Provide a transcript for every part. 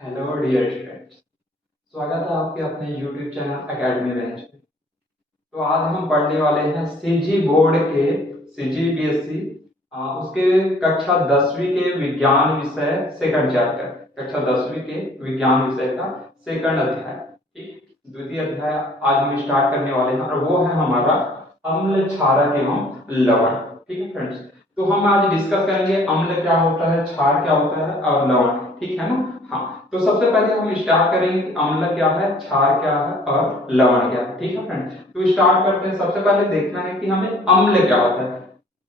Hello dear students. स्वागत है आपके अपने यूट्यूब चैनल एकेडमी बेंच पे। तो आज हम पढ़ने वाले हैं सीजी बोर्ड के सीजी बीएससी उसके कक्षा 10वीं के विज्ञान विषय सेकंड चैप्टर, कक्षा 10वीं के विज्ञान विषय का सेकंड अध्याय। ठीक, द्वितीय अध्याय आज हम स्टार्ट करने वाले हैं और वो है हमारा अम्ल, क्षारक एवं लवण। ठीक है फ्रेंड्स, तो हम आज डिस्कस करेंगे अम्ल क्या होता है, क्षार क्या होता है और लवण। ठीक है ना। हाँ, तो सबसे पहले हम स्टार्ट करेंगे कि अम्ल क्या है, क्षार क्या है और लवण क्या है। ठीक है फ्रेंड्स, तो स्टार्ट करते हैं। सबसे पहले देखना है कि हमें अम्ल क्या होता है।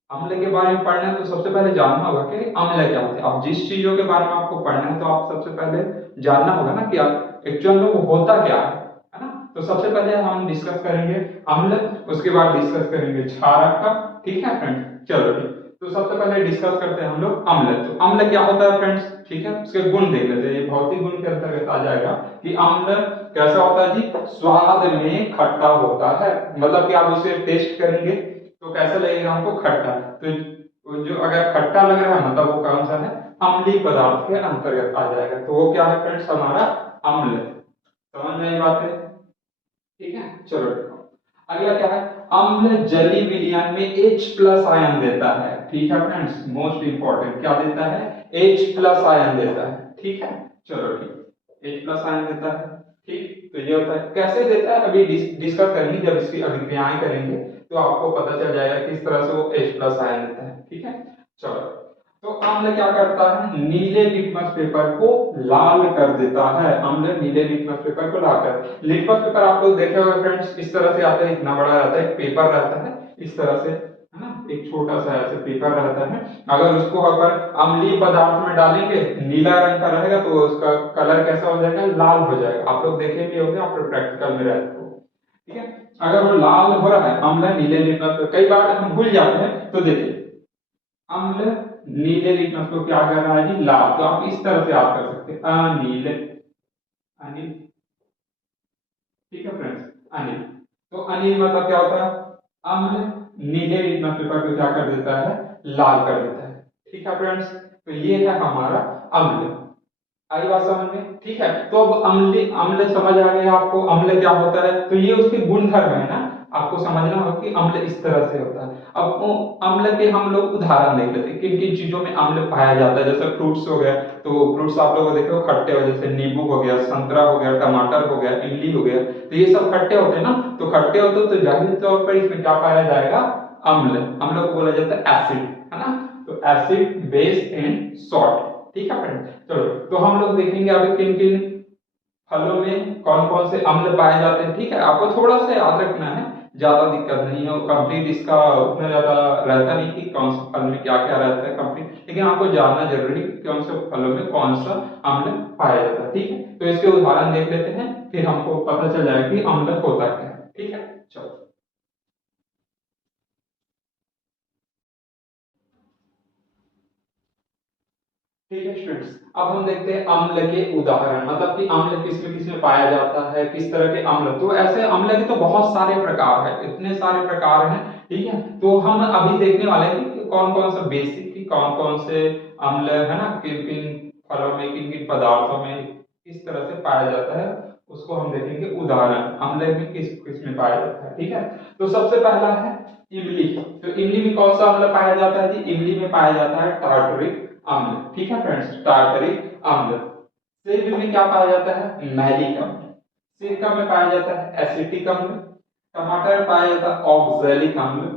अम्ल के बारे में पढ़ना है तो सबसे पहले जानना होगा कि अम्ल क्या होता है। अब जिस चीजों के बारे में आपको पढ़ना है तो आप सबसे पहले जानना होगा ना कि एक्चुअल में वो होता क्या है ना। तो सबसे पहले हम डिस्कस करेंगे अम्ल, उसके बाद डिस्कस करेंगे क्षारक का। ठीक है फ्रेंड्स, चलो ठीक। तो सबसे पहले डिस्कस करते हैं हम लोग अम्ल। तो अम्ल क्या होता है फ्रेंड्स, ठीक है, उसके गुण देख लेते हैं। ये भौतिक गुण के अंतर्गत आ जाएगा कि अम्ल कैसा होता है जी, स्वाद में खट्टा होता है। मतलब कि आप उसे टेस्ट करेंगे तो कैसा लगेगा हमको, खट्टा। तो जो अगर खट्टा लग रहा है मतलब वो कौन सा है, अम्लीय पदार्थ के अंतर्गत आ जाएगा। तो वो क्या है फ्रेंड्स, हमारा अम्ल। समझ में आई बात है। ठीक है, चलो अगला क्या है, अम्ल जलीय विलयन में H प्लस आयन देता है। ठीक है फ्रेंड्स, मोस्ट इंपॉर्टेंट क्या देता है, H प्लस आयन देता है। ठीक है, चलो ठीक, H प्लस आयन देता है। ठीक, तो ये होता है, कैसे देता है अभी डिस्कस करेंगे। जब इसकी अभिक्रियाएं करेंगे तो आपको पता चल जाएगा किस तरह से वो H प्लस आयन देता है। ठीक है, चलो। तो अम्ल क्या करता है, नीले लिटमस पेपर को लाल कर देता है। अम्ल नीले लिटमस पेपर को लाल कर, लिटमस पेपर आप लोग देखे होंगे फ्रेंड्स, इस तरह से आता है, इतना बड़ा रहता है, एक पेपर रहता है इस तरह से, है ना, एक छोटा सा ऐसे पेपर रहता है। अगर उसको अगर अम्लीय पदार्थ में डालेंगे, नीला रंग का रहेगा तो उसका कलर कैसा हो जाएगा, लाल हो जाएगा। आप लोग देखे भी होंगे, आप लोग प्रैक्टिकल में रहते हो। ठीक है, अगर वो लाल हो रहा है अम्ल नीले लिटमस पेपर, कई बार हम भूल जाते हैं। तो देखिए, अम्ल नीले लिटमस को क्या कर रहा है जी, लाल। तो आप इस तरह से याद कर सकते हैं, अनिल, अनिल। ठीक है फ्रेंड्स, अनिल। तो अनिल मतलब क्या होता है, अम्ल नीले लिटमस पेपर को क्या कर देता है, लाल कर देता है। ठीक है फ्रेंड्स, तो ये है हमारा अम्ल। आई बात समझ में। ठीक है, तो अब अम्ल अम्ल समझ आ गया आपको, अम्ल क्या होता है। तो ये उसके गुणधर्म है ना, आपको समझना होगा कि अम्ल इस तरह से होता है। अब अम्ल के हम लोग उदाहरण देख लेते हैं, किन किन चीजों में अम्ल पाया जाता है। जैसे फ्रूट्स हो गया, तो फ्रूट्स आप लोगों को देखो खट्टे हो, जैसे नींबू हो गया, संतरा हो गया, टमाटर हो गया, इमली हो गया। तो ये सब खट्टे होते हैं ना। तो खट्टे होते तो जाहिर तौर पर इसमें क्या पाया जाएगा, अम्ल। अम्ल को बोला जाता है एसिड, है ना। तो एसिड, बेस एंड सॉल्ट। ठीक है फ्रेंड, चलो। तो हम लोग देखेंगे अभी किन किन फलों में कौन कौन से अम्ल पाए जाते हैं। ठीक है, आपको थोड़ा सा याद रखना है, ज्यादा दिक्कत नहीं है। कंप्लीट इसका उतना ज्यादा रहता नहीं कि कौन से फल में क्या क्या रहता है कंप्लीट, लेकिन आपको जानना जरूरी है कि कौन से फलों में कौन सा अम्ल पाया जाता है। ठीक है, तो इसके उदाहरण देख लेते हैं, फिर हमको पता चल जाएगा कि अम्ल होता क्या है। ठीक है, चलो ठीक है स्टूडेंट्स, अब हम देखते हैं अम्ल के उदाहरण, मतलब कि अम्ल किसमें किसमें पाया जाता है, किस तरह के अम्ल। तो ऐसे अम्ल के तो बहुत सारे प्रकार हैं, इतने सारे प्रकार हैं। ठीक है, तो हम अभी देखने वाले हैं कि कौन कौन सा बेसिक की कौन कौन से अम्ल है ना, किन किन फलों में, किन किन पदार्थों में किस तरह से पाया जाता है, उसको हम देखेंगे उदाहरण, अम्ल में किस किस में पाया जाता है। ठीक है, तो सबसे पहला है इमली। तो इमली में कौन सा अम्ल पाया जाता है जी, इमली में पाया जाता है टार्टरिक अम्ल। ठीक है फ्रेंड्स, टार्टरिक अम्ल। सेब में क्या पाया जाता है, मैलिक अम्ल। सिरका में पाया जाता है एसिटिक अम्ल। टमाटर में पाया जाता है ऑक्सैलिक अम्ल।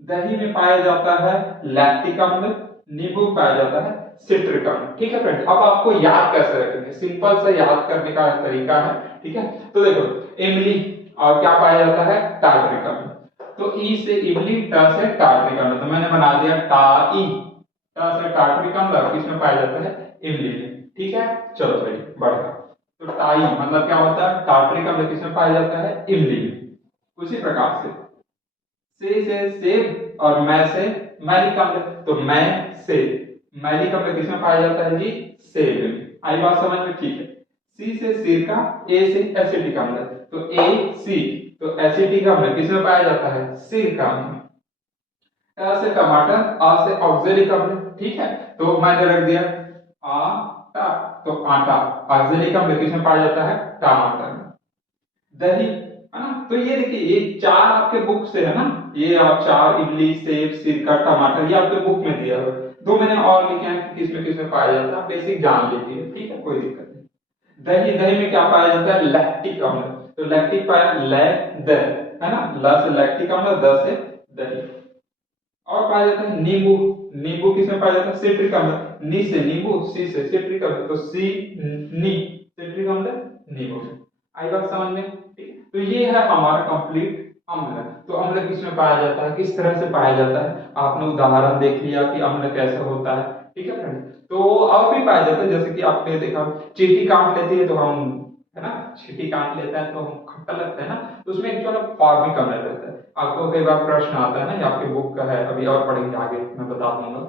दही में पाया जाता है लैक्टिक अम्ल। नींबू में पाया जाता है सिट्रिक अम्ल। ठीक है फ्रेंड्स, अब आपको याद कैसे रखेंगे, सिंपल सा याद करने का तरीका है। ठीक है, तो देखो, इमली और क्या पाया जाता है, टार्टरिक अम्ल। तो ई से इमली, ट से टार्टरिक अम्ल, तो मैंने बना दिया टाई। से टार्टरिक अम्ल किसमें पाया जाता है, इमली में। ठीक है, चलो भाई बढ़िया। तो टाई मतलब क्या होता है, टार्टरिक अम्ल किसमें पाया जाता है, इमली में। उसी प्रकार से सेब और मैं से मैलिक अम्ल। तो मैं से मैलिक अम्ल किसमें पाया जाता है जी, सेब में। आई बात समझ में, ठीक है। सी से सिरका, ए से एसिटिक अम्ल। तो ए सी, तो एसिटिक अम्ल किसमें पाया जाता है, सिरका में। ट से टमाटर, आ से ऑक्सैलिक अम्ल। ठीक है, तो मैंने रख दिया आ टा। तो आटा, ऑक्जेलिक अम्ल किसमें पाया जाता है? टमाटर में। दही, है ना? तो ये देखिए, ये चार आपके बुक से है ना, ये आप चार, इमली, सेब, सिरका, टमाटर, ये आपके बुक में दिया हुआ है। दो मैंने और लिखे हैं कि किसमें किसमें पाया जाता है, बेसिक जान लीजिए, ठीक है, कोई दिक्कत नहीं। दही, दही में क्या पाया जाता है? लैक्टिक अम्ल। तो लैक्टिक पाया, द, है ना, ल से लैक्टिक अम्ल, द से दही। और पाया जाता है नींबू, नींबू किसमें पाया जाता है? सिट्रिक अम्ल। नी से नींबू, सी से सिट्रिक अम्ल, तो सी नी, सिट्रिक अम्ल नींबू में। आई बात समझ में? ठीक है, तो ये है हमारा कंप्लीट अम्ल। तो अम्ल किसमें पाया जाता है, किस तरह से पाया जाता है, आपने उदाहरण देख लिया कि अम्ल कैसे होता है, ठीक है फ्रेंड। तो और भी पाया जाता है, जैसे कि आपने देखा चींटी काट लेती है तो हम, है ना, चींटी काट लेता है तो हम खट्टा लगता है ना, तो उसमें एक जो फॉर्मिक अम्ल रहता है। आपको कई बार प्रश्न आता है ना, ये आपके बुक का है, अभी और पढ़ेंगे आगे मैं बता दूंगा।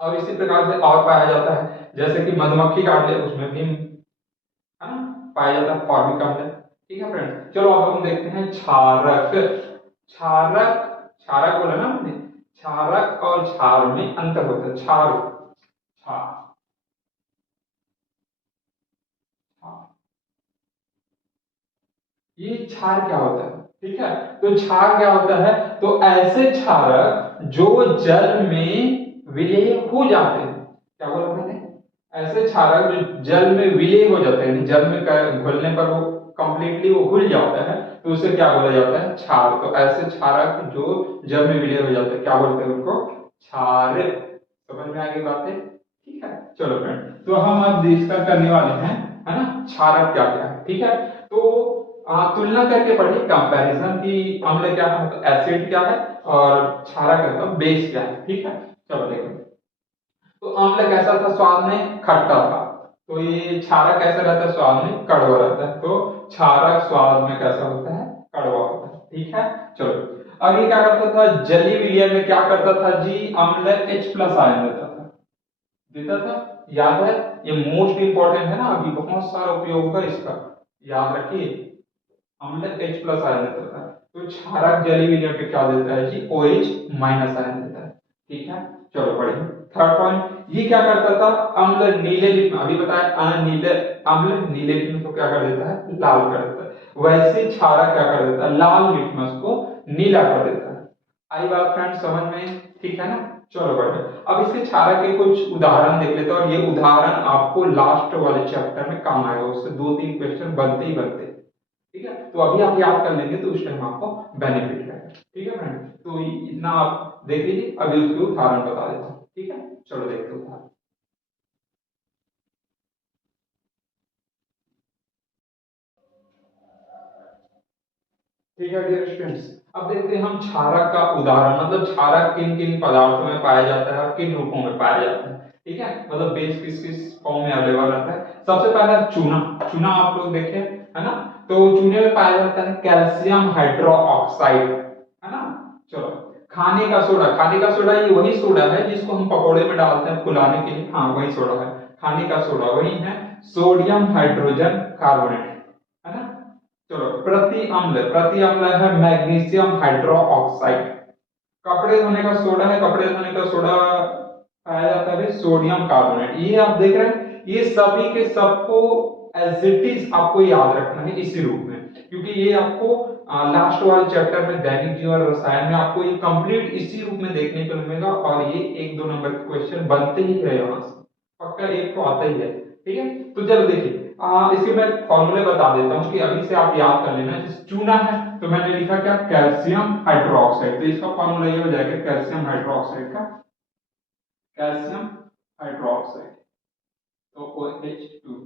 और इसी प्रकार से और पाया जाता है, जैसे कि मधुमक्खी काट ले उसमें भी, है ना, पाया जाता है फॉर्मिक अम्ल, ठीक है फ्रेंड। चलो अब हम देखते हैं क्षारक। क्षारक, क्षारक बोला ना हमने, क्षारक और क्षार में अंतर होता है। क्षार, क्षार, ये क्षार क्या होता है, ठीक है। तो क्षार क्या होता है? तो ऐसे क्षारक जो जल में विलय हो जाते हैं, क्या बोला मैंने? ऐसे क्षारक जो जल में विलय हो जाते हैं, जल में घुलने पर वो कंप्लीटली वो घुल जाता है, तो उसे क्या बोला जाता है? क्षार। तो ऐसे क्षारक जो जल में विलय हो जाते हैं, क्या बोलते हैं उनको? क्षार। समझ में आ गई बातें? ठीक है, चलो फ्रेंड, तो हम अब डिस्कस करने वाले हैं, है ना, क्षारक क्या क्या है, ठीक है। तो तुलना करके पढ़िए, कंपैरिजन की अम्ल क्या है, मतलब एसिड क्या है, और क्षारक क्या है, बेस क्या है, ठीक है। चलो देखो, तो अम्ल कैसा था स्वाद में? खट्टा था। तो ये क्षारक कैसा रहता है स्वाद में? कड़वा रहता है। तो क्षारक स्वाद में कैसा होता है? कड़वा होता है, ठीक है। चलो, अब ये क्या करता था? जलीय विलयन में क्या करता था जी? अम्ल H प्लस आयन देता था, देता था, याद है? ये मोस्ट इंपॉर्टेंट है ना, अभी बहुत सारा उपयोग होगा इसका, याद रखिए। अम्ल H प्लस आयन देता है, तो क्षारक जलीय विलयन पे क्या देता है जी? OH माइनस आयन देता है, ठीक है। चलो बढ़िए, थर्ड पॉइंट, ये क्या करता था? अम्ल नीले लिपि, अभी बताया अनीले, अम्ल नीले लिपि को क्या कर देता है? लाल कर देता है। वैसे क्षारक क्या कर देता है? लाल लिटमस को नीला कर देता है। आई बात फ्रेंड समझ में? ठीक है ना। चलो बढ़िया, अब इसके क्षारक के कुछ उदाहरण देख लेते हैं, और ये उदाहरण आपको लास्ट वाले चैप्टर में काम आएगा, उससे दो तीन क्वेश्चन बनते ही बनते हैं, ठीक है। तो अभी आप याद कर लेंगे तो उस टाइम आपको बेनिफिट रहेगा, ठीक है फ्रेंड। तो इतना आप देख लीजिए, अभी उसके उदाहरण बता देता हूँ, ठीक है। चलो देखते हैं उदाहरण। ठीक है डियर स्टूडेंट्स, अब देखते हैं हम क्षारक का उदाहरण, मतलब क्षारक किन किन पदार्थों में पाया जाता है और किन रूपों में पाया जाता है, ठीक है, मतलब बेस किस किस फॉर्म में अवेलेबल रहता है। सबसे पहला चूना, चूना आप लोग देखें, है ना। तो चूने में पाया जाता है कैल्शियम हाइड्रोक्साइड, है ना। चलो, खाने का सोडा, खाने का सोडा ये वही सोडा है जिसको हम पकौड़े में डालते हैं फुलाने के लिए, हाँ वही सोडा है, खाने का सोडा वही है। सोडियम हाइड्रोजन कार्बोनेट, है ना। चलो, प्रति अम्ल, प्रति अम्ल है मैग्नीशियम हाइड्रोक्साइड। कपड़े धोने का सोडा है, कपड़े धोने का सोडा पाया जाता है सोडियम कार्बोनेट। ये आप देख रहे हैं, ये सभी के सबको एज इट इज आपको याद रखना है इसी रूप में, क्योंकि ये आपको लास्ट वाले चैप्टर में दैनिक जीवन रसायन में आपको ये कंप्लीट इसी रूप में देखने को मिलेगा, और ये एक दो नंबर के क्वेश्चन बनते ही रहे वहां से, पक्का एक तो आता ही है, ठीक है। तो चलो देखिए, इसके मैं फॉर्मूले बता देता हूँ कि अभी से आप याद कर लेना। जैसे चूना है तो मैंने लिखा क्या? कैल्शियम हाइड्रोक्साइड, तो इसका फॉर्मूला ये हो जाएगा कैल्शियम हाइड्रोक्साइड का, कैल्शियम हाइड्रोक्साइड, तो OH2।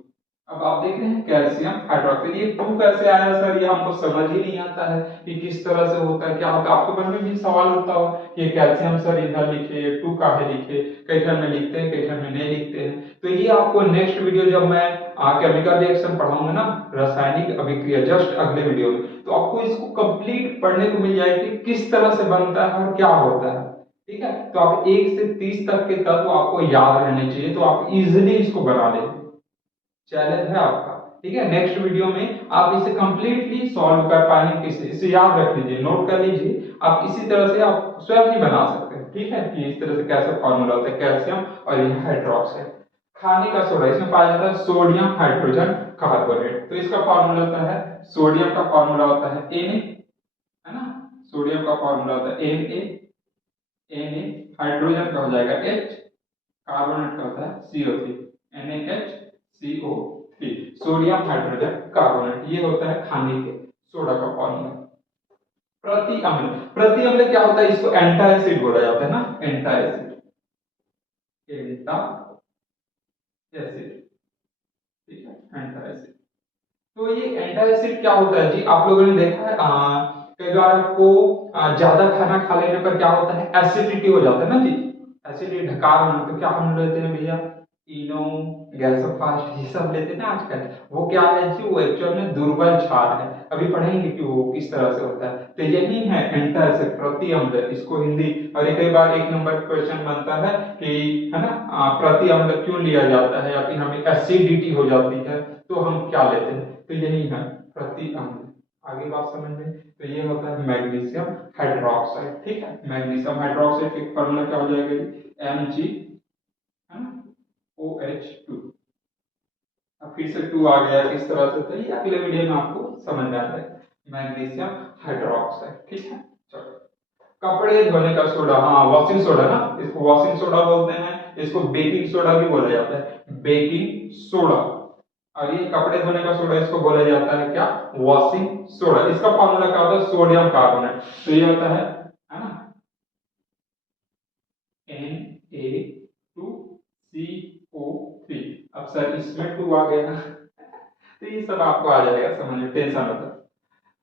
अब आप देख रहे हैं कैल्शियम हाइड्रोक्साइड, ये टू कैसे आया सर? ये हमको समझ ही नहीं आता है कि किस तरह से होता है, क्या होता है। आपके मन में भी सवाल होता हो कि कैल्शियम सर इधर लिखे, टू काहे लिखे, कई ठन में लिखते हैं कई ठन में नहीं लिखते हैं। तो ये आपको नेक्स्ट वीडियो जब मैं केमिकल रिएक्शन पढ़ाऊंगा ना, रासायनिक अभिक्रिया, जस्ट अगले वीडियो में, तो आपको इसको कंप्लीट पढ़ने को मिल जाएगी किस तरह से बनता है और क्या होता है, ठीक है। तो आप 1 से 30 तक के तत्व आपको याद रहने चाहिए, तो आप इजिली इसको बना लेंगे। चैलेंज है आपका, ठीक है। नेक्स्ट वीडियो में आप इसे कंप्लीटली सॉल्व कर पाएंगे किसे, इसे याद रख लीजिए, नोट कर लीजिए, आप इसी तरह से आप स्वयं ही बना सकते हैं, ठीक है, कि इस तरह से कैसे फॉर्मूला होता है कैल्शियम और यह हाइड्रोक्साइड। खाने का सोडा, इसमें पाया जाता है सोडियम हाइड्रोजन कार्बोनेट। तो इसका फॉर्मूला होता है, सोडियम का फॉर्मूला होता है Na, है ना, सोडियम का फॉर्मूला होता है Na, हाइड्रोजन का हो जाएगा H, कार्बोनेट का होता है CO3, NaHCO3, sodium hydrogen carbonate. ये होता है खाने के सोडा का फॉर्मूला। प्रति अम्ल, प्रति अम्ल क्या होता है, इसको एंटासिड बोला जाता है ना, एंटासिड, एसिड, ठीक है, एंटासिड। तो ये एंटासिड क्या होता है जी, आप लोगों ने देखा है कई बार आपको ज्यादा खाना खा लेने पर क्या होता है, एसिडिटी हो जाता है ना जी, एसिडिटी ढकार होना। तो क्या हम लेते हैं भैया, इनो, गैसोफास्ट, ये सब लेते हैं ना आजकल। वो क्या है जी, वो एक्चुअल में दुर्बल क्षार है, अभी पढ़ेंगे कि वो किस तरह से होता है। तो यही है एंटासिड, प्रति अम्ल, इसको हिंदी। और ये कई बार 1 नंबर क्वेश्चन बनता है कि, है ना, प्रति अम्ल क्यों लिया जाता है, या फिर हमें एसिडिटी हो जाती है तो हम क्या लेते हैं। तो यही है प्रति अम्ल। आगे बात समझ में। तो ये होता है मैग्नीशियम हाइड्रोक्साइड, ठीक है। मैग्नीशियम हाइड्रोक्साइड का फॉर्मूला क्या हो जाएगा, Mg, है ना, OH2। अब फिर से 2 आ गया किस तरह से, तो ये अगले वीडियो में आपको समझ में आ जाएगा, मैग्नीशियम हाइड्रोक्साइड, ठीक है। चलो, कपड़े धोने का सोडा, हाँ वॉशिंग सोडा ना, इसको वॉशिंग सोडा बोलते हैं, इसको बेकिंग सोडा भी बोला जाता है, बेकिंग सोडा। और ये कपड़े धोने का सोडा, इसको बोला जाता है क्या, वॉशिंग सोडा। इसका फॉर्मूला क्या होता है, सोडियम कार्बोनेट। तो ये होता है ना, Na2CO3। अब सर इसमें 2 आ गया तो ये सब आपको आ जाएगा समझ में, टेंशन होता है।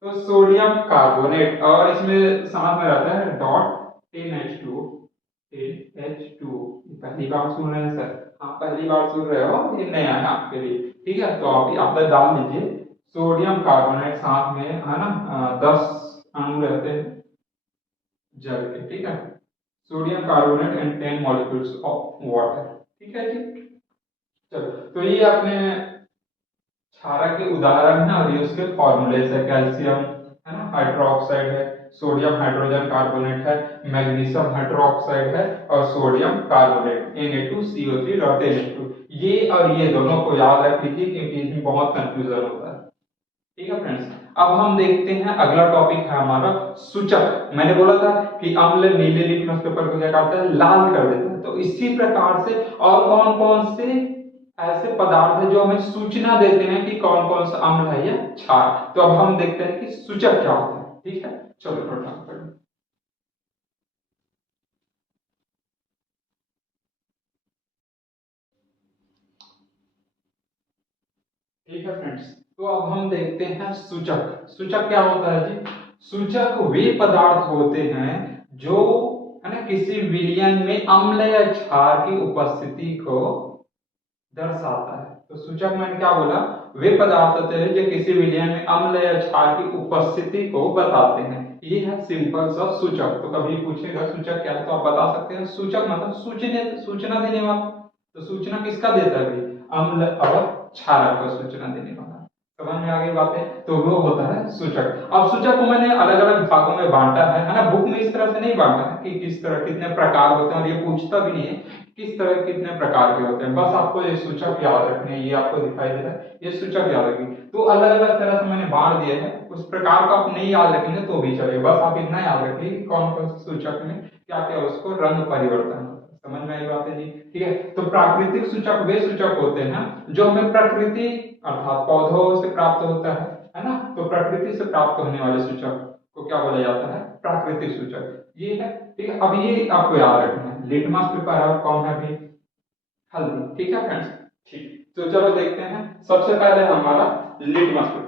तो सोडियम कार्बोनेट, और इसमें साथ में रहता है डॉट NH2, पहली बार सुन रहे हैं सर, हाँ पहली बार सुन रहे हो, ये नया है आपके लिए, ठीक है। तो आप डाल लीजिए सोडियम कार्बोनेट, साथ में है ना 10 अणु रहते हैं जल के, ठीक है। Sodium carbonate and 10 molecules of water, ठीक है जी। चलो, तो ये अपने क्षारक के उदाहरण है, और ये उसके फॉर्मूले है, कैल्शियम है ना हाइड्रोक्साइड है, सोडियम हाइड्रोजन कार्बोनेट है, मैग्नीशियम हाइड्रोक्साइड है, और sodium carbonate Na2CO3 dot Na2। ये और ये दोनों को याद रख लीजिए, क्योंकि इसमें बहुत कंफ्यूजन होता है, ठीक है फ्रेंड्स। अब हम देखते हैं अगला टॉपिक है हमारा सूचक। मैंने बोला था कि अम्ल नीले लिटमस पेपर को क्या करता है, लाल कर देता है। तो इसी प्रकार से और कौन कौन से ऐसे पदार्थ है जो हमें सूचना देते हैं कि कौन कौन सा अम्ल है या क्षार। तो अब हम देखते हैं कि सूचक क्या होता है, ठीक है। चलो फटाफट, ठीक है फ्रेंड्स। तो अब हम देखते हैं सूचक। सूचक क्या होता है जी, सूचक वे पदार्थ होते हैं जो, है ना, किसी विलयन में अम्ल या क्षार की उपस्थिति को दर्शाता है। तो सूचक मैंने क्या बोला, वे पदार्थ होते हैं जो किसी विलयन में अम्ल या क्षार की उपस्थिति को बताते हैं। ये है सिंपल सा सूचक। तो कभी पूछेगा सूचक क्या है, तो आप बता सकते हैं सूचक मतलब सूचना देने वाला। तो सूचना किसका देता है भाई, अम्ल और क्षारक को सूचना देने वाला। समझ में आ गई बातें, तो वो होता है सूचक। अब सूचक को मैंने अलग अलग भागों में बांटा है ना, बुक में इस तरह से नहीं बांटा है कि किस तरह कितने प्रकार होते हैं, और ये पूछता भी नहीं है किस तरह कितने प्रकार के होते हैं। बस आपको ये सूचक याद रखने हैं, ये आपको दिखाई दे रहा है, ये सूचक याद रखिए। तो अलग अलग तरह से मैंने बांट दिया है, उस प्रकार को आप नहीं याद रखेंगे तो भी चलेगा, बस आप इतना याद रखिए कि कौन कौन से सूचक में क्या क्या उसको रंग परिवर्तन होता है। समझ में आई बात है जी, ठीक है। तो प्राकृतिक सूचक वे सूचक होते हैं जो हमें प्रकृति अर्थात पौधों से प्राप्त होता है ना। तो प्रकृति से प्राप्त होने वाले सूचक को क्या बोला जाता है, प्राकृतिक सूचक। ये है, ठीक है। अब ये आपको याद रखना है, लिटमस पेपर और कौन है भी, हल्दी, ठीक है फ्रेंड्स। ठीक, तो चलो देखते हैं। सबसे पहले हमारा लिटमस पेपर।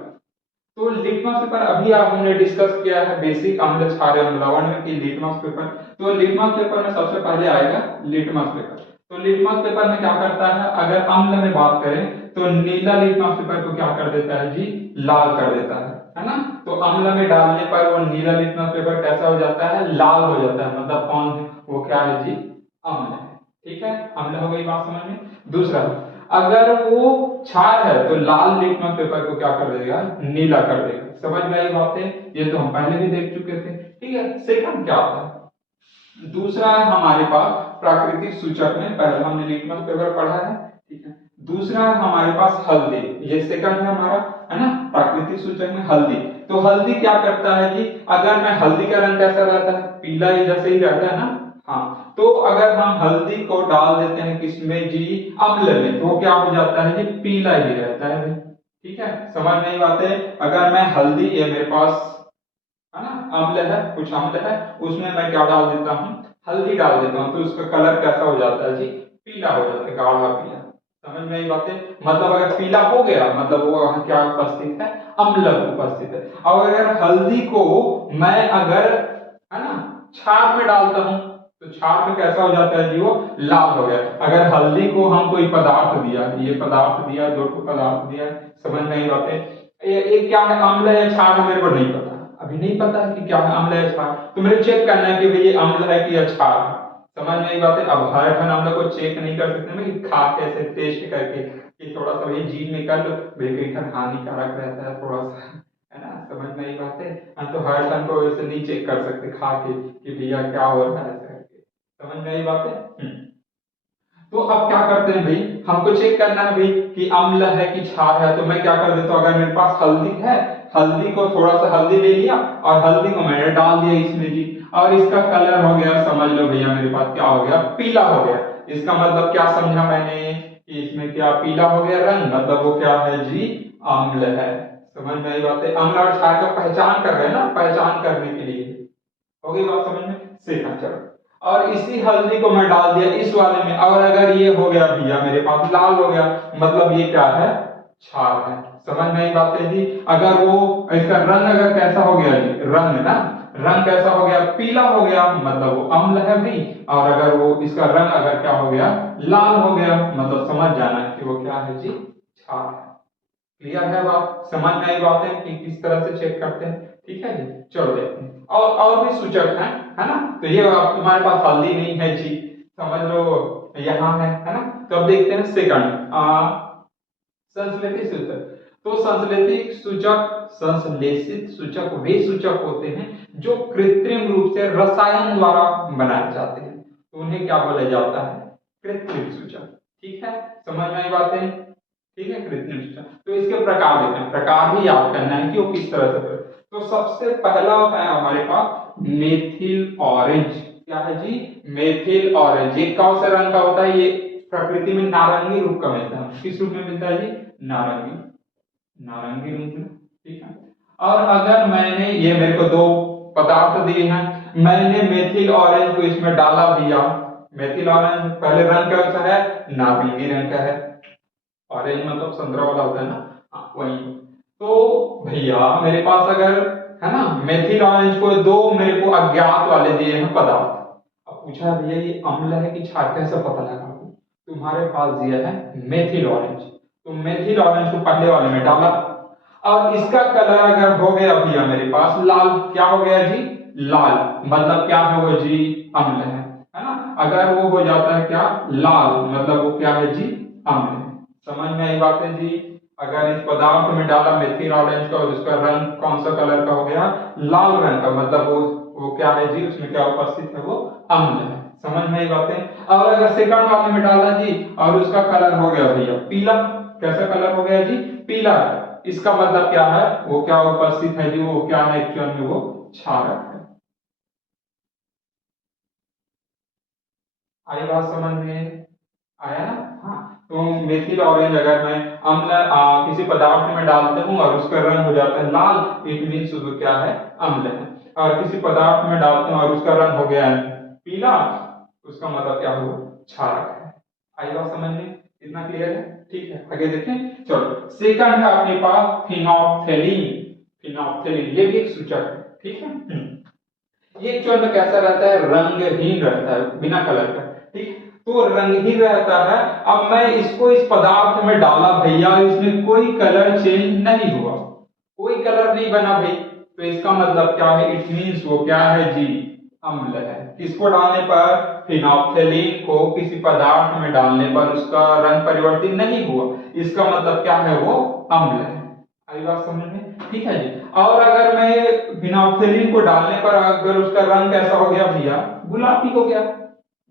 तो लिटमस पेपर अभी आप हमने डिस्कस किया है, बेसिक अम्ल क्षारीय अम्ल लवण में कि लिटमस पेपर। तो लिटमस पेपर में सबसे पहले आएगा लिटमस पेपर। तो लिटमस पेपर में क्या करता है, अगर अम्ल में बात करें तो नीला लिटमस पेपर को क्या कर देता है जी, लाल कर देता है ना। तो अम्ल में डालने पर वो नीला लिटमस पेपर कैसा हो जाता है, लाल हो जाता है। मतलब कौन है वो, क्या है जी, अम्ल है, ठीक है। अम्ल हो गई बात समझ में। दूसरा, अगर वो क्षार है तो लाल लिटमस पेपर को क्या कर देगा, नीला कर देगा। समझ में आई बातें, ये तो हम पहले भी देख चुके थे, ठीक है। सेकंड क्या होता है, दूसरा है हमारे पास प्राकृतिक सूचक में, पहले हमने लिटमस पेपर पढ़ा है, ठीक है। दूसरा है हमारे पास हल्दी, ये सेकंड है हमारा, है ना, प्राकृतिक सूचक में हल्दी। तो हल्दी क्या करता है जी, अगर मैं हल्दी का रंग कैसा रहता है, पीला ही जैसे ही रहता है ना। हाँ, तो अगर हम हल्दी को डाल देते हैं किसमें जी, अम्ल में, तो क्या हो जाता है जी, पीला ही रहता है भाई। ठीक है, समझ नहीं पाते। अगर मैं हल्दी, ये मेरे पास है ना अम्ल है, कुछ अम्ल है, उसमें मैं क्या डाल देता हूँ, हल्दी डाल देता हूँ, तो उसका कलर कैसा हो जाता है जी, पीला हो जाता है, गाढ़ा पीला। समझ में आई बातें। मतलब अगर पीला हो गया मतलब वो वहां क्या उपस्थित है, अम्ल उपस्थित है। और अगर हल्दी को मैं अगर, है ना, छाछ में डालता हूँ, तो छाछ में कैसा हो जाता है जी, वो लाल हो गया। अगर हल्दी को हम कोई पदार्थ दिया, ये पदार्थ दिया, दो ठो पदार्थ दिया, समझ में आई बातें। ये क्या है, अम्ल है या क्षार है, मेरे को नहीं पता, अभी नहीं पता है कि क्या है, अम्ल है क्षार, तो मेरे चेक करना है कि भाई ये अम्ल है कि क्षार है। समझ में आई बातें। अब हर ठन अम्ल को चेक नहीं कर सकते ना कि खा कैसे, टेस्ट करके कि थोड़ा सा भाई जीभ में कर लो, भाई कई ठन हानिकारक रहता है थोड़ा सा, है ना, समझ में आई बातें। हम तो हर ठन को वैसे नहीं चेक कर सकते खा के कि भैया क्या हो रहा है ऐसा करके। समझ में आई बातें। तो अब क्या करते हैं भाई, हमको चेक करना है भाई कि अम्ल है कि क्षार है। तो मैं क्या कर देता हूँ, अगर मेरे पास हल्दी है, हल्दी को थोड़ा सा हल्दी ले लिया और हल्दी को मैंने डाल दिया इसमें जी, और इसका कलर हो गया, समझ लो भैया मेरे पास क्या हो गया, पीला हो गया। इसका मतलब क्या समझा मैंने कि इसमें क्या पीला हो गया रंग, मतलब वो क्या है जी, अम्ल है। समझ में आई बात है। अम्ल और क्षार का पहचान कर रहे हैं ना, पहचान करने के लिए हो गई बात समझ में। सीखा, चलो। और इसी हल्दी को मैं डाल दिया इस वाले में, और अगर ये हो गया भैया मेरे पास लाल हो गया, मतलब ये क्या है, क्षार है। समझ में आई बात है जी। अगर वो इसका रंग अगर कैसा हो गया जी, रंग ना, रंग कैसा हो गया, पीला हो गया, मतलब वो अम्ल है भाई। और अगर वो इसका रंग अगर क्या हो गया, लाल हो गया, मतलब समझ जाना कि वो क्या है जी, क्षार है। क्लियर है बात, समझ में आई बातें कि किस तरह से चेक करते हैं। ठीक है जी, चलो देखते हैं। और भी सूचक हैं, है ना। तो ये अब तुम्हारे पास हल्दी नहीं है जी, समझ लो यहाँ है ना। तो अब देखते हैं सेकंड, संश्लेषित सूचक। तो संश्लेषित सूचक, संश्लेषित सूचक वे सूचक होते हैं जो कृत्रिम रूप से रसायन द्वारा बनाए जाते हैं, तो उन्हें क्या बोला जाता है, कृत्रिम सूचक। ठीक है, समझ में आई बातें। ठीक है, कृत्रिम सूचक। तो इसके प्रकार देखना है, प्रकार भी याद करना है कि वो किस तरह से। तो सबसे पहला है हमारे पास मेथिल ऑरेंज। क्या है जी, मेथिल ऑरेंज। ये कौन से रंग का होता है, ये प्रकृति में नारंगी रूप का मिलता है। किस रूप में मिलता है जी, नारंगी, नारंगी रूप में। ठीक है। और अगर मैंने, ये मेरे को दो पदार्थ दिए हैं, मैंने मेथिल ऑरेंज को इसमें डाला भैया, मेथिल ऑरेंज पहले रंग कैसा है, नारंगी रंग का है। ऑरेंज मतलब संतरा वाला होता है ना, हाँ वही। तो भैया मेरे पास अगर, है ना, मेथिल ऑरेंज को दो मेरे को अज्ञात वाले दिए हैं पदार्थ। अब पूछा है भैया ये अम्ल है कि क्षार, कैसे पता लगा। तुम्हारे पास दिया है मेथिल ऑरेंज, तो मेथिल ऑरेंज को पहले वाले में डाला, और इसका कलर अगर हो गया भैया मेरे पास लाल, क्या हो गया जी, लाल, मतलब क्या है वो जी, अम्ल है ना। अगर वो हो जाता है क्या, लाल, मतलब वो क्या है जी, अम्ल है। समझ में आई बातें जी। अगर इस पदार्थ में डाला मेथिल ऑरेंज का और उसका रंग कौन सा कलर का हो गया, लाल रंग का, मतलब वो क्या है जी, उसमें क्या उपस्थित है, वो अम्ल है। समझ में आई बातें। और अगर सेकंड वाले में डाला जी और उसका कलर हो गया भैया पीला, कैसा कलर हो गया जी, पीला, इसका मतलब क्या है, वो क्या उपस्थित है जी, वो क्या है एक्चुअल में, वो क्षारक है। आई बात समझ में, आया ना। हाँ, तो मेथिल ऑरेंज अगर मैं अम्ल किसी पदार्थ में डालते हूँ और उसका रंग हो जाता है लाल, इट मीन्स वो क्या है, अम्ल है। और किसी पदार्थ में डालते हूँ और उसका रंग हो गया है पीला, उसका मतलब क्या हो, क्षारक है। आई बात समझ में, इतना क्लियर है। ठीक है, आगे देखें, चलो। सेकंड है अपने पास फिनोप्थेलीन। फिनोप्थेलीन ये भी एक सूचक है। ठीक है। ये एक्चुअल में कैसा रहता है, रंगहीन रहता है, बिना कलर का। ठीक, तो रंगहीन रहता है। अब मैं इसको इस पदार्थ में डाला भैया, इसमें कोई कलर चेंज नहीं हुआ, कोई कलर नहीं बना भाई, तो इसका मतलब क्या है, इट मींस वो क्या है जी, अम्ल है। किसको डालने पर, फिनोप्थेलीन को किसी पदार्थ में डालने पर उसका रंग परिवर्तित नहीं हुआ, इसका मतलब क्या है, वो अम्ल है। आई बात समझ में। ठीक है जी। और अगर मैं फिनोप्थेलीन को डालने पर अगर उसका रंग कैसा हो गया भैया, गुलाबी हो गया,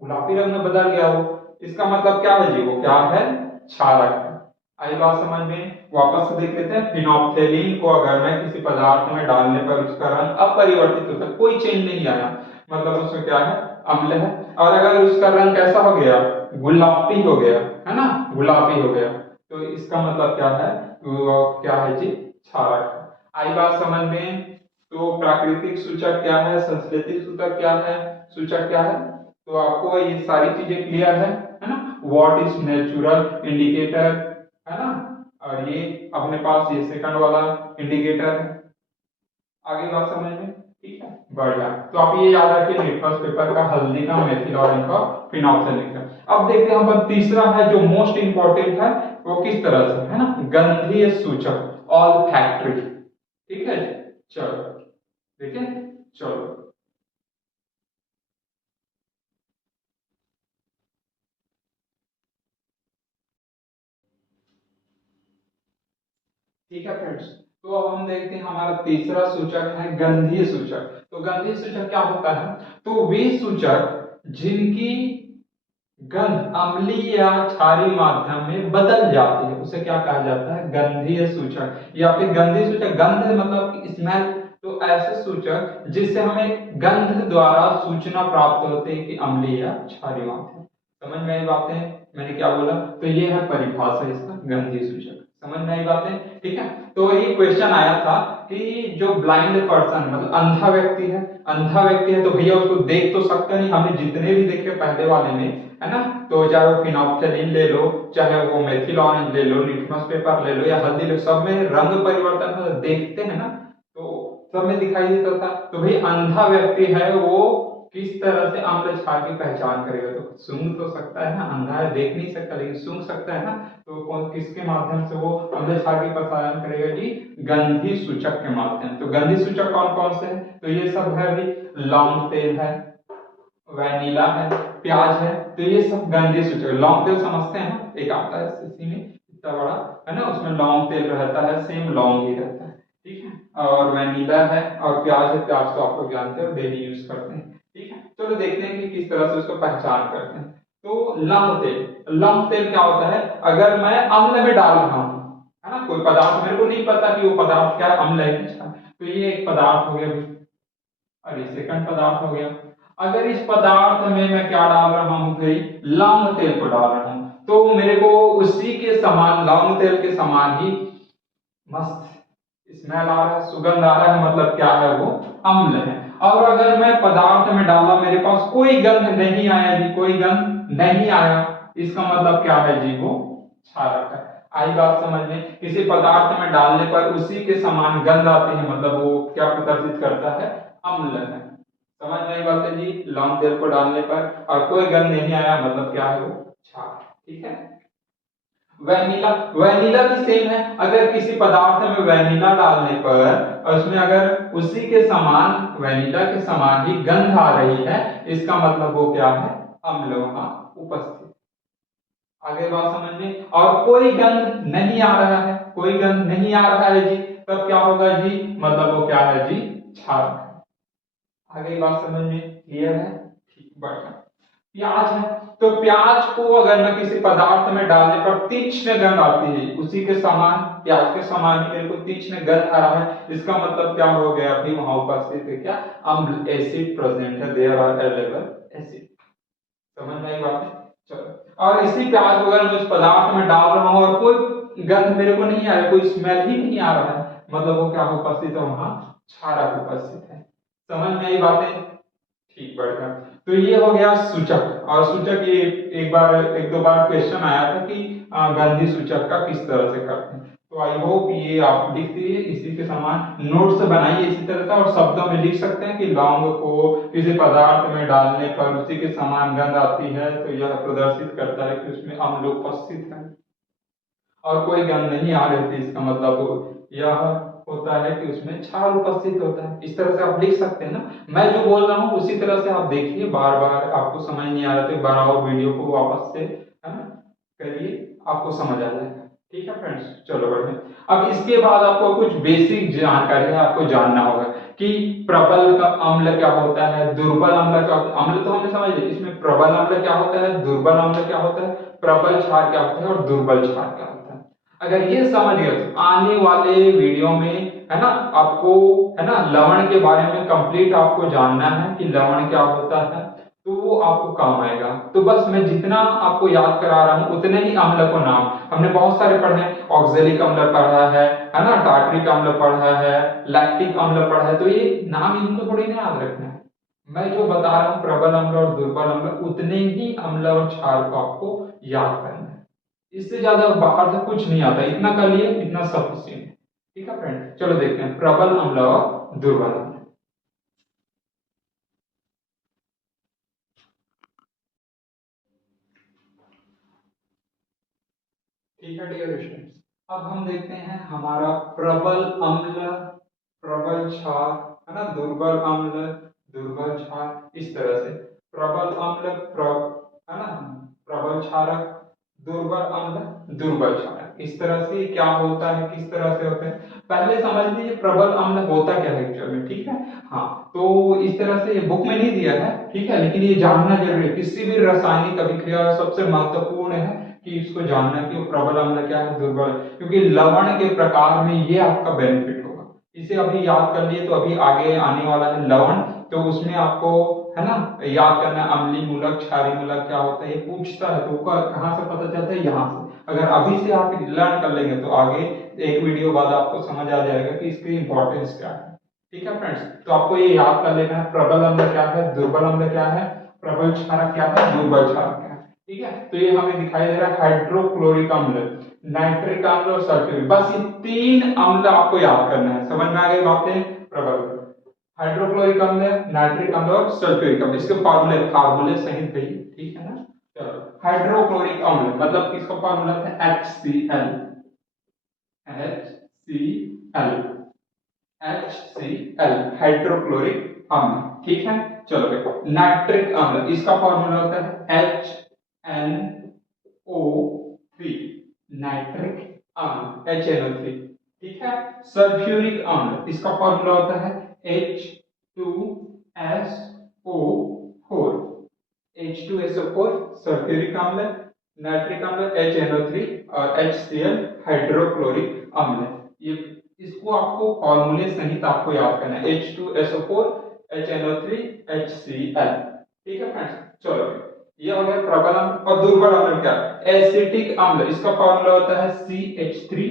गुलाबी रंग में बदल गया वो, इसका मतलब क्या है जी, वो क्या है, क्षारक है। आई बात समझ में? वापस से देख लेते हैं। फिनोप्थेलीन को अगर मैं किसी पदार्थ में डालने पर उसका रंग अपरिवर्तित होता है, कोई चेंज नहीं आया, मतलब उसमें क्या है, अम्ल है। और अगर उसका रंग कैसा हो गया, गुलाबी हो गया, है ना, गुलाबी हो गया, तो इसका मतलब क्या है, वो क्या है जी, क्षारक है। आई बात समझ में? तो प्राकृतिक सूचक क्या है, संश्लेषित सूचक क्या है, सूचक क्या है, तो आपको ये सारी चीजें क्लियर है ना। व्हाट इज नेचुरल इंडिकेटर, है ना, और ये अपने पास ये सेकंड वाला इंडिकेटर है। आगे बात समझ में? ठीक है, बढ़िया। तो आप ये याद रखिए, लिटमस पेपर का हल्दी का, मेथिल और इनका फिनोप्थेलिन का। अब देखते हैं हम पर तीसरा है जो मोस्ट इंपॉर्टेंट है, वो किस तरह से है ना, गंधीय सूचक, ऑल्फैक्टरी। ठीक है, चलो देखिए, चलो ठीक है फ्रेंड्स। तो अब हम देखते हैं हमारा तीसरा सूचक है गंधीय सूचक। तो गंधीय सूचक क्या होता है, तो वे सूचक जिनकी गंध अम्लीय या क्षारीय माध्यम में बदल जाती है, उसे क्या कहा जाता है, गंधीय सूचक। या फिर गंधीय सूचक, गंध मतलब कि स्मेल, तो ऐसे सूचक जिससे हमें गंध द्वारा सूचना प्राप्त होती है कि अम्लीय या क्षारीय माध्यम। समझ में आई बातें, मैंने क्या बोला, तो ये है परिभाषा इसका, गंधीय सूचक। समझ में आई बातें, ठीक है। तो ये क्वेश्चन आया था कि जो ब्लाइंड पर्सन, मतलब अंधा व्यक्ति है, अंधा व्यक्ति है तो भैया उसको देख तो सकता नहीं, हमने जितने भी देखे पहले वाले में, है ना, तो चाहे वो फिनोप्थेलिन ले लो, चाहे वो मेथिल ऑरेंज ले लो, लिटमस पेपर ले लो या हल्दी ले लो, सब में रंग परिवर्तन होता देखते हैं ना, तो सब में दिखाई देता था। तो भाई अंधा व्यक्ति है वो किस तरह से अम्ल क्षार की पहचान करेगा, तो सूंघ तो सकता है ना, अंधा है देख नहीं सकता लेकिन सूंघ सकता है ना, तो कौन किसके माध्यम से वो अम्ल क्षार की पहचान करेगा जी, गंधीय सूचक के माध्यम। तो गंधीय सूचक कौन कौन से हैं, तो ये सब है भाई, लौंग तेल है, वैनिला है, प्याज है, तो ये सब गंधीय सूचक। लौंग तेल समझते हैं ना, एक आता है शीशी में इतना बड़ा, है ना, उसमें लौंग तेल रहता है, सेम लौंग ही रहता है, ठीक है। और वैनिला है और प्याज है, प्याज तो आप लोग जानते हो, डेली यूज करते हैं, ठीक है। चलो देखते हैं कि किस तरह से उसको पहचान करते हैं। तो लौंग तेल, लौंग तेल क्या होता है, अगर मैं अम्ल में डाल रहा हूँ, है ना, कोई पदार्थ, मेरे को नहीं पता कि वो पदार्थ क्या है, अम्ल है कि क्षार, तो ये एक पदार्थ हो गया और ये सेकंड पदार्थ हो गया। अगर इस पदार्थ में मैं क्या डाल रहा हूं भाई, लौंग तेल को डाल रहा हूं, तो मेरे को उसी के समान, लौंग तेल के समान ही मस्त स्मेल आ रहा है, सुगंध आ रहा है, मतलब क्या है वो, अम्ल है। और अगर मैं पदार्थ में डाला, मेरे पास कोई गंध नहीं आया जी, कोई गंध नहीं आया, इसका मतलब क्या है जी, वो क्षारक है। आई बात समझ में? किसी पदार्थ में डालने पर उसी के समान गंध आती है, मतलब वो क्या प्रदर्शित करता है, अम्ल है। समझ में आई बात है जी, लौंग तेल को डालने पर और कोई गंध नहीं आया, मतलब क्या है वो, क्षार, ठीक है। वैनिला, वैनिला भी सेम है, अगर किसी पदार्थ में वैनिला डालने पर और उसमें अगर उसी के समान, वैनिला के समान ही गंध आ रही है, इसका मतलब वो क्या है, अम्ल वहां उपस्थित। आगे बात समझ में? और कोई गंध नहीं आ रहा है, कोई गंध नहीं आ रहा है जी, तब क्या होगा जी, मतलब वो क्या है जी, क्षार। आगे बात समझ में क्लियर है, ठीक, बढ़िया। प्याज है, तो प्याज को अगर मैं किसी पदार्थ में डालने पर तीक्ष्ण गंध आती है, उसी के समान, प्याज के समान ही मेरे को तीक्ष्ण गंध आ रहा है, इसका मतलब क्या हो गया, अभी वहां उपस्थित है क्या, अम्ल, एसिड प्रेजेंट है, देयर आर अवेलेबल एसिड। समझ में आई बात है, चलो। और इसी प्याज को अगर मैं उस पदार्थ में डाल रहा हूं और कोई गंध मेरे को नहीं आ रहा, कोई स्मेल ही नहीं आ रहा है, मतलब वो क्या उपस्थित है, वहां क्षारक उपस्थित है। समझ में आई बातें, ठीक, बढ़िया। तो ये हो गया सूचक। और सूचक ये एक बार, एक दो बार क्वेश्चन आया था कि गंधी सूचक का किस तरह से करते हैं, तो आई होप ये आप लिख दिए, इसी के समान नोट्स बनाइए इसी तरह का, और शब्दों में लिख सकते हैं कि लौंग को किसी पदार्थ में डालने पर उसी के समान गंध आती है, तो यह प्रदर्शित करता है कि उसमें अम्ल उपस्थित है, और कोई गंध नहीं आ रही थी, इसका मतलब यह होता है कि उसमें क्षार उपस्थित होता है। इस तरह से आप लिख सकते हैं ना, मैं जो बोल रहा हूँ उसी तरह से आप देखिए, बार बार आपको समझ नहीं आ रहा तो एक बार और वीडियो को वापस से, है ना, करिए, आपको समझ आ जाएगा, ठीक है फ्रेंड्स, चलो बढ़िया। अब इसके बाद आपको कुछ बेसिक जानकारी है आपको जानना होगा कि प्रबल का अम्ल क्या होता है, दुर्बल अम्ल क्या होता है। अम्ल तो हमने समझ लिया, इसमें प्रबल अम्ल क्या होता है, दुर्बल अम्ल क्या होता है, प्रबल क्षार क्या होता है और दुर्बल क्षार क्या होता है। अगर ये समझ गए तो आने वाले वीडियो में है ना आपको है ना लवण के बारे में कंप्लीट आपको जानना है कि लवण क्या होता है, तो वो आपको काम आएगा। तो बस मैं जितना आपको याद करा रहा हूँ उतने ही अम्ल को नाम हमने बहुत सारे पढ़े हैं। ऑक्जेलिक अम्ल पढ़ा है ना, टार्ट्रिक अम्ल पढ़ा है, लैक्टिक अम्ल पढ़ा है, तो ये नाम इनको थोड़ी ना याद रखना है। मैं जो बता रहा हूँ प्रबल अम्ल और दुर्बल अम्ल, उतने ही अम्ल और क्षार को आपको याद करना है। इससे ज्यादा बाहर से कुछ नहीं आता, इतना कर लिए इतना सफिशिएंट है। ठीक है फ्रेंड, चलो देखते हैं प्रबल अम्ल और दुर्बल अम्ल। ठीक है डियर स्टूडेंट्स, अब हम देखते हैं हमारा प्रबल अम्ल, प्रबल क्षार है ना, दुर्बल अम्ल, दुर्बल क्षार, इस तरह से प्रबल अम्ल है ना, प्रबल क्षारक, दुर्बल अम्ल, दुर्बल क्षारक, इस तरह से क्या होता है, किस तरह से होते हैं। पहले समझ लीजिए प्रबल अम्ल होता क्या है एक्चुअल में। ठीक है, हाँ, तो इस तरह से ये बुक में नहीं दिया है, ठीक है, लेकिन ये जानना जरूरी है। किसी भी रासायनिक अभिक्रिया सबसे महत्वपूर्ण है कि इसको जानना कि वो प्रबल अम्ल क्या है, दुर्बल, क्योंकि लवण के प्रकार में ये आपका बेनिफिट होगा। इसे अभी याद कर लिए तो अभी आगे आने वाला है लवण, तो उसमें आपको है ना याद करना है अम्लीय मूलक, क्षारीय मूलक क्या होता है, ये पूछता है तो कहाँ से पता चलता है, यहाँ से। अगर अभी से आप लर्न कर लेंगे तो आगे एक वीडियो बाद आपको समझ आ जाएगा कि इसकी इंपॉर्टेंस क्या है। ठीक है फ्रेंड्स, तो आपको ये याद कर लेना है प्रबल अम्ल क्या है, दुर्बल अम्ल क्या है, प्रबल क्षारक क्या है, दुर्बल क्षारक क्या है। ठीक है, तो ये हमें दिखाई दे रहा है हाइड्रोक्लोरिक अम्ल, नाइट्रिक अम्ल और सल्फ्यूरिक, बस ये तीन अम्ल आपको याद करना है। समझ में आ गई बातें, प्रबल हाइड्रोक्लोरिक अम्ल, नाइट्रिक अम्ल और सल्फ्यूरिक अम्ल, इसके फार्मूले फार्मूले सहित कहिए। ठीक है ना, चलो हाइड्रोक्लोरिक अम्ल मतलब इसका फार्मूला है HCl, HCl, HCl हाइड्रोक्लोरिक अम्ल। ठीक है, चलो देखो नाइट्रिक अम्ल, इसका फॉर्मूला होता है HNO3, नाइट्रिक अम्ल HNO3। ठीक है, सल्फ्यूरिक अम्ल, इसका फॉर्मूला होता है H2SO4, H2SO4 सल्फ्यूरिक अम्ल, नाइट्रिक अम्ल HNO3 और HCl हाइड्रोक्लोरिक अम्ल। ये इसको आपको फॉर्मूले सहित आपको याद करना है, H2SO4 HNO3 HCl। ठीक है फ्रेंड्स, चलो ये हो गया प्रबल अम्ल। और दुर्बल अम्ल क्या है, एसिटिक अम्ल, इसका फॉर्मूला होता है CH3,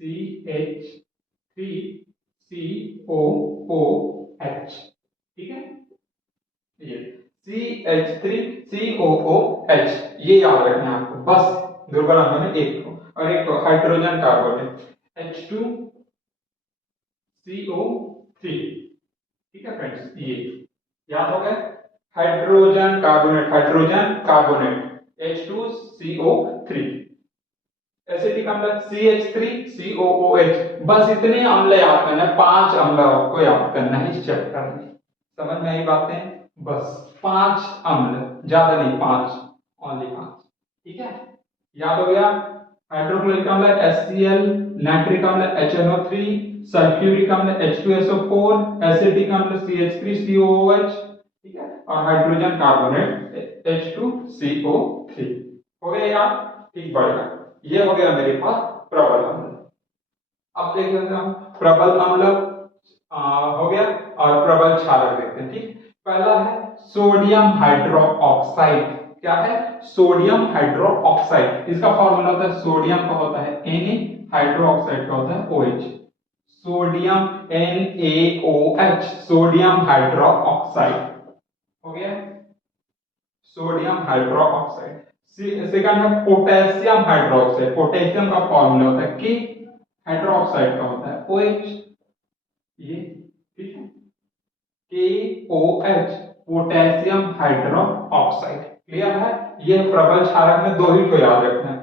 CH3COOH। ठीक है, ये CH3COOH, ये याद रखना है आपको बस। दुर्बल अम्ल में एक को, और एक को हाइड्रोजन कार्बोनेट H2CO3। ठीक है फ्रेंड्स, ये याद हो गया, hydrogen carbonate, hydrogen carbonate H2CO3। Acetic अम्ल CH3COOH, बस इतने अम्ल याद करना है, पांच अम्ल आपको याद करना है इस चैप्टर में। समझ में आई बातें, बस पांच अम्ल, ज्यादा नहीं, पांच, ओनली पांच। ठीक है, याद हो गया। हाइड्रोक्लोरिक अम्ल HCl, नाइट्रिक अम्ल HNO3, सल्फ्यूरिक अम्ल H2SO4, एसिटिक अम्ल CH3COOH, ठीक है, और हाइड्रोजन कार्बोनेट H2CO3। हो गया याद, ठीक, बढ़िया, ये हो गया मेरे पास प्रबल अम्ल। अब देख लेते हैं हम प्रबल अम्ल हो गया, और प्रबल क्षारक देखते हैं। ठीक, पहला है सोडियम हाइड्रोक्साइड। क्या है, सोडियम हाइड्रोक्साइड, इसका फॉर्मूला होता है, सोडियम का होता है Na, हाइड्रोक्साइड का होता है OH, sodium NaOH, sodium hydroxide. हो गया सोडियम हाइड्रोक्साइड। सेकंड है पोटेशियम हाइड्रोक्साइड, पोटेशियम का फॉर्मूला होता है कि हाइड्रोक्साइड का होता है OH, ये ठीक है, KOH, पोटेशियम हाइड्रोक्साइड। क्लियर है, ये प्रबल क्षारक में दो ही को याद रखना है,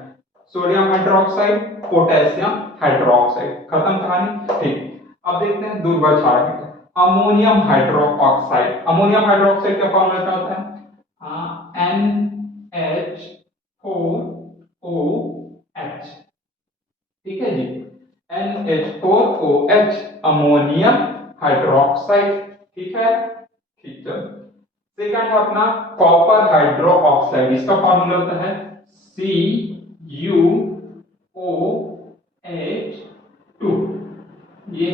सोडियम हाइड्रोक्साइड, पोटेशियम हाइड्रोक्साइड, खत्म कहानी। ठीक, अब देखते हैं दुर्बल क्षारक, अमोनियम हाइड्रोक्साइड। अमोनियम हाइड्रोक्साइड का फॉर्मूला क्या होता है, NH4OH। ठीक है जी, NH4OH, अमोनियम हाइड्रोक्साइड, ठीक है, ठीक है। सेकंड है अपना कॉपर हाइड्रो ऑक्साइड, इसका फॉर्मूला होता है CuOH2, ये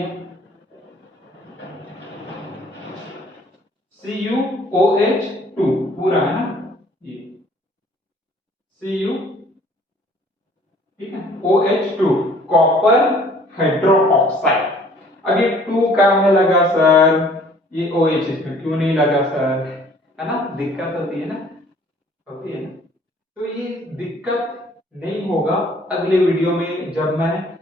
CuOH2 पूरा है ना, ये Cu, ठीक है, OH2 कॉपर हाइड्रो ऑक्साइड। अब ये 2 का है लगा सर, ये OH इसमें क्यों नहीं लगा सर, है ना, दिक्कत होती है ना, होती है ना। तो ये दिक्कत नहीं होगा अगले वीडियो में, जब मैं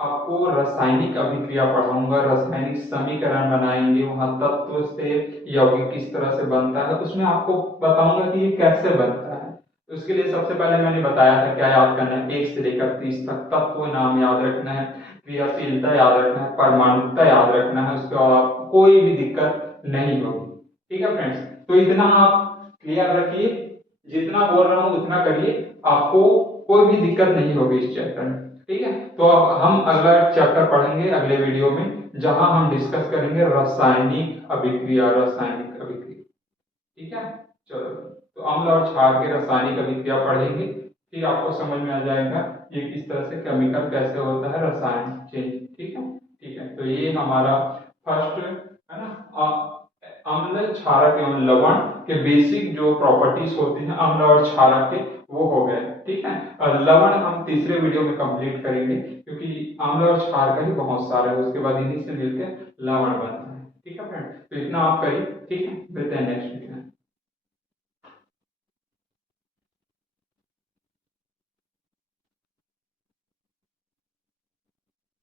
आपको रासायनिक अभिक्रिया पढ़ाऊंगा, रासायनिक समीकरण बनाएंगे, वहां तत्व से यौगिक किस तरह से बनता है, उसमें आपको बताऊंगा कि ये कैसे बनता है। तो उसके लिए सबसे पहले मैंने बताया था क्या याद करना है, 1 से लेकर 30 तक तत्व नाम याद रखना है, क्रियाशीलता याद रखना है, परमाणुता याद रखना है, उसके बाद आपको कोई भी दिक्कत नहीं होगी। ठीक है फ्रेंड्स, तो इतना आप क्लियर रखिए, जितना बोल रहा हूं उतना करिए, आपको कोई भी दिक्कत नहीं होगी इस चैप्टर में। ठीक है, तो अब हम अगला चैप्टर पढ़ेंगे अगले वीडियो में, जहां हम डिस्कस करेंगे रासायनिक अभिक्रिया, रासायनिक अभिक्रिया। ठीक है, चलो, तो अम्ल और क्षार के रासायनिक अभिक्रिया पढ़ेंगे, फिर आपको समझ में आ जाएगा ये किस तरह से केमिकल कैसे होता है, रसायन चेंज। ठीक है, ठीक है, तो ये हमारा फर्स्ट है ना, अम्ल क्षारक एवं लवण के बेसिक जो प्रॉपर्टीज होती हैं अम्ल और क्षारक के, वो हो गए। ठीक है, और लवण हम तीसरे वीडियो में कंप्लीट करेंगे, क्योंकि अम्ल और क्षार का ही बहुत सारे है, उसके बाद इन्हीं से मिलकर लवण बनता है। ठीक है फ्रेंड, तो इतना आप करिए, ठीक है, मिलते हैं नेक्स्ट वीडियो में।